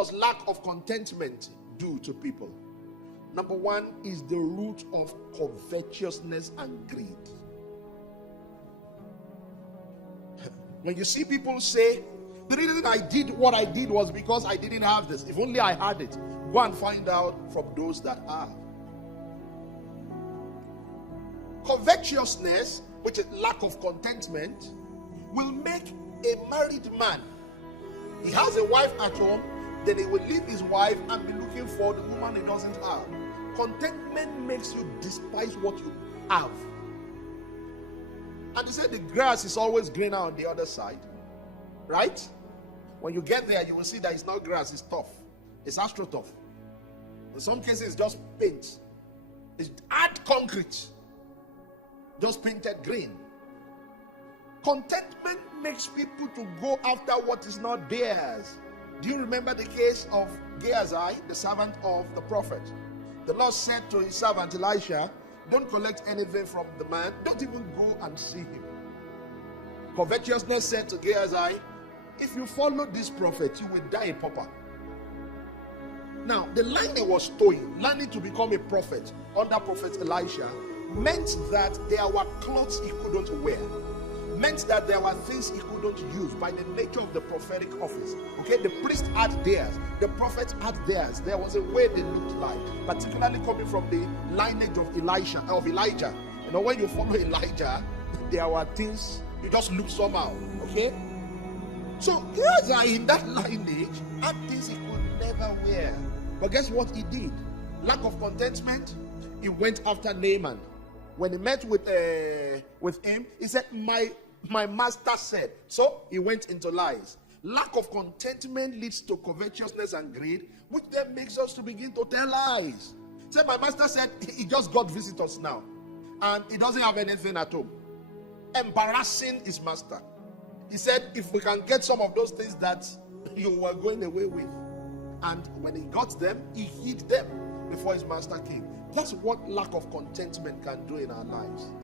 does lack of contentment do to people? Number one is the root of covetousness and greed. When you see people say, the reason I did what I did was because I didn't have this. If only I had it. Go and find out from those that have. Covetousness, which is lack of contentment, will make a married man. He has a wife at home, then he will leave his wife and be looking for the woman he doesn't have. Contentment makes you despise what you have. And they say the grass is always greener on the other side. Right? When you get there, you will see that it's not grass, it's tough. It's astroturf. In some cases, it's just paint. It's hard concrete. Just painted green. Contentment makes people to go after what is not theirs. Do you remember the case of Gehazi, the servant of the prophet? The Lord said to his servant Elisha, don't collect anything from the man. Don't even go and see him. Covetousness said to Gehazi, if you follow this prophet, you will die a pauper. Now, the line he was towing, learning to become a prophet under Prophet Elisha, meant that there were clothes he couldn't wear. Meant that there were things he couldn't use by the nature of the prophetic office. Okay, the priest had theirs, the prophet had theirs. There was a way they looked like, particularly coming from the lineage of Elijah. You know, when you follow Elijah, there were things you just look somehow. Okay, so Gehazi in that lineage had things he could never wear. But guess what he did? Lack of contentment. He went after Naaman. When he met with him, he said, my master said. So he went into lies. Lack of contentment leads to covetousness and greed, which then makes us to begin to tell lies. Say, my master said he just got visitors now, and he doesn't have anything at home. Embarrassing his master. He said, if we can get some of those things that you were going away with. And when he got them, he hid them before his master came. That's what lack of contentment can do in our lives.